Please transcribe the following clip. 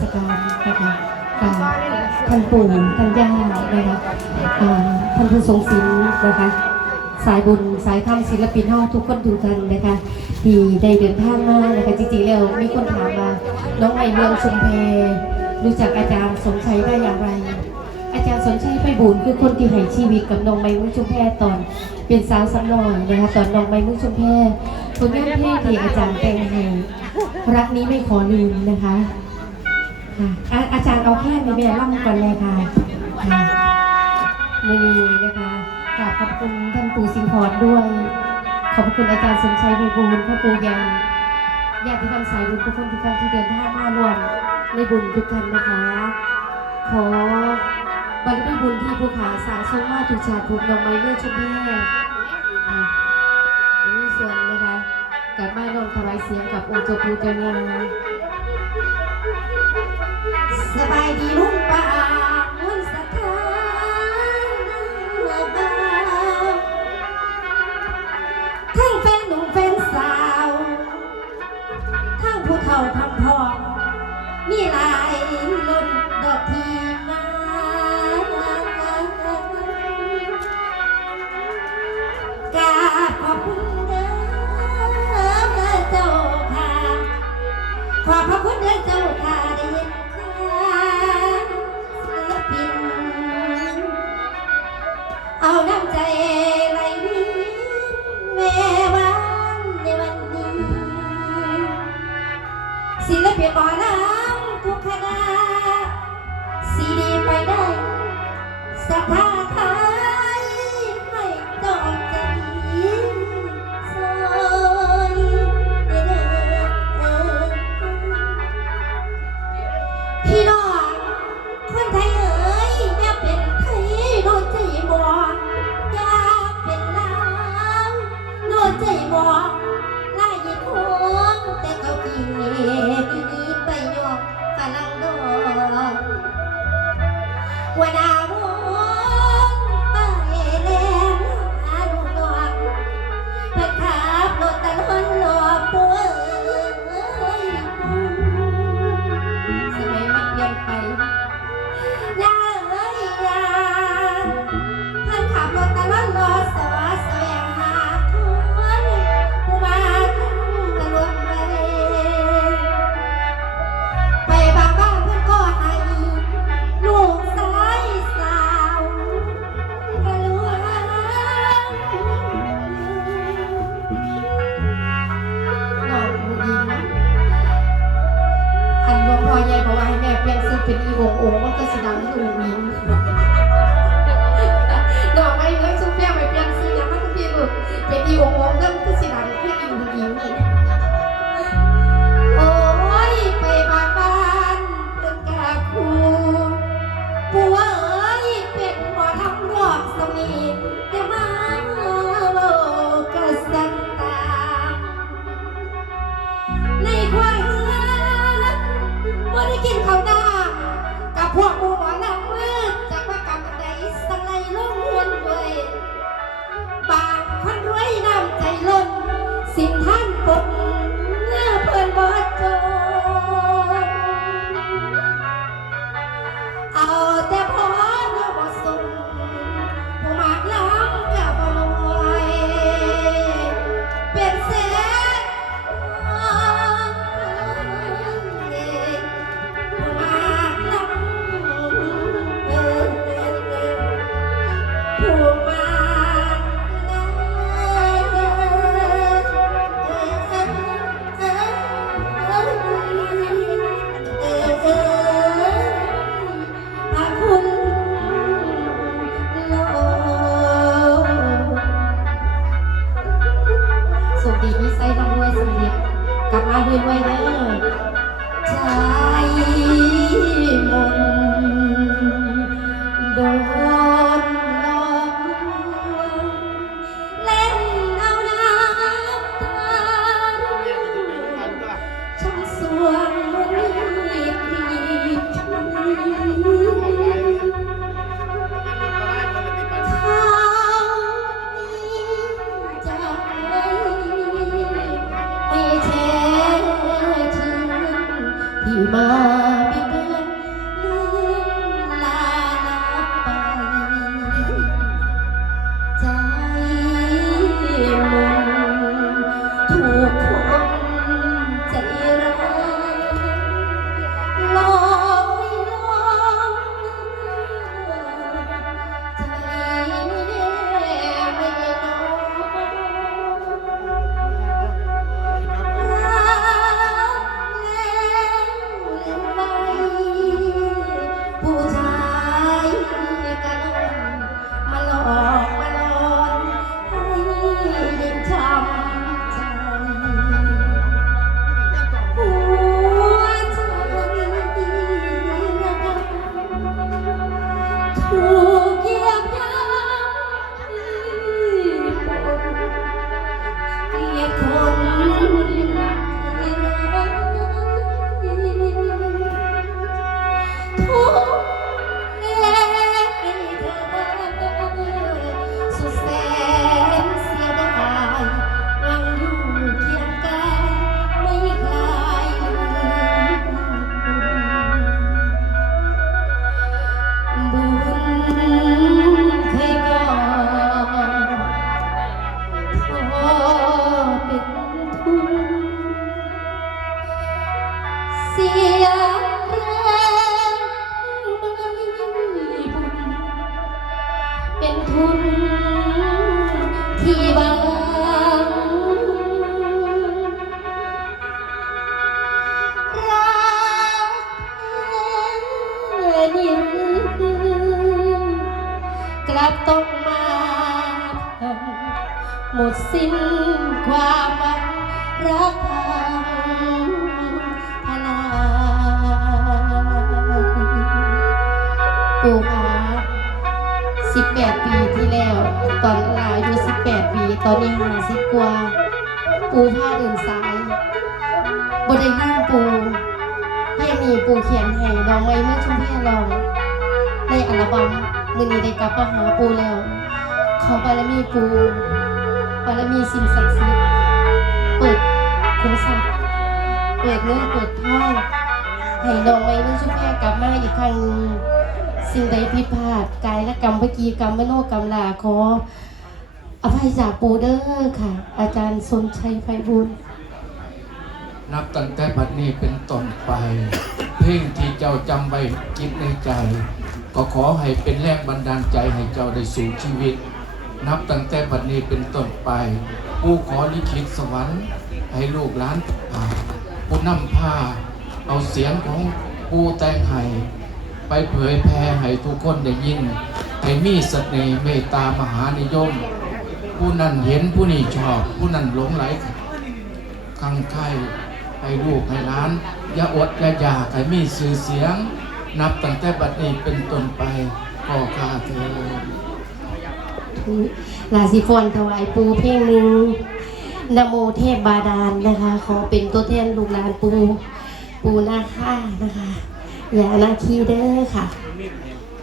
สการนะคะกับท่านปู่ท่านย่านะคะอ่าท่านผู้ทรงศีลป์นะคะ สายบุญสายธรรมศิลปินเฮาทุกคนทุกท่านนะคะที่ได้เดินทางมานะคะจริงๆแล้วมีคนถามมาน้องใหม่เมืองชุมแพรู้จักอาจารย์สมชัยได้อย่างไรอาจารย์สมชัยไปบุญคือคนที่ให้ชีวิตกับน้องใหม่เมืองชุมแพตอน เป็นสาวสำนอยนะคะตอนน้องใหม่เมืองชุมแพผลงานเพลงที่อาจารย์แต่งให้รักนี้ไม่ขอลืมนะคะ อาอาจารย์เอาแค่ในแม่ล่ำก่อนเลยค่ะค่ะมือนี้นะคะกราบขอบคุณท่านปู่สิงห์พรด้วย ขอบคุณอาจารย์สมชัยไพบูลย์พระปู่ยานญาติธรรมสายบุญทุกคนทุกท่านที่เดินทางมาร่วมในบุญทุกท่านนะคะ ขอบรรลุบุญที่ภูขาสาสมมาถูกชาติภูมิลงไม้เลือดชุบแม่ค่ะมีส่วนนะคะกับมานนถวายเสียงกับองค์เจ้าปู่เจ้าย่า สบายดีลุงป้า เปลี่ยนชื่อเป็นอีองโองมันก็สิดังที่อูนี้ดอกไม้เลี้ยงชุบเปี้ยไปเปลี่ยนซื้อยังไม่ทุกทีลูกเป็นอีโองโพวกหมูหมอลำมืดจากว่ากำใดสไลด์ลงเรือนด้วย ปู่คะ18ปีที่แล้ว ตอนลาอายุ18ปี ตอนนี้50กว่า ปูผ้าเดินสายบได้ลืมปูเพลงนี้ปูเขียนให้น้องไว้เมื่อชุมเพลอง ในอัลบั้มมือนี้ได้กลับมาหาปูแล้ว ขอบารมีปูบารมีสิ่งศักดิ์สิทธิ์เปิดคุ้มทรัพย์เปิดเงินเปิดทองให้น้องไว้เมื่อชุมเพกลับมาอีกครั้งหนึ่ง สิ่งใดผิดพลาดกายและกรรมเมื่อกี้กรรมมโนกรรมลาขออภัยจากปูเดอร์ค่ะ อาจารย์สมชัยไพบูลย์นับตั้งแต่บัดนี้เป็นต้นไป เพลงที่เจ้าจำไว้คิดในใจ ก็ขอให้เป็นแรงบันดาลใจให้เจ้าได้สู่ชีวิต นับตั้งแต่บัดนี้เป็นต้นไป ผู้ขอลิขิตสวรรค์ให้ลูกหลานผู้นำพาเอาเสียงของผู้แต่งให้ ไปเผยแพร่ให้ทุกคนได้ยิน ให้มีเสน่ห์เมตตามหานิยม ผู้นั้นเห็นผู้นี้ชอบ ผู้นั้นหลงไหลคังไข่ให้ลูกให้หล้าน อย่าอดอย่าอยากให้มีสื่อเสียง นับตั้งแต่บัดนี้เป็นต้นไปก็ข้าเธอลาสิฟอนถวายปูเพลงหนึ่งนโมเทพบาดาลนะคะ ขอเป็นตัวแทนลูกหลานปูปูนาค่านะคะ อย่านาทีเด้อค่ะ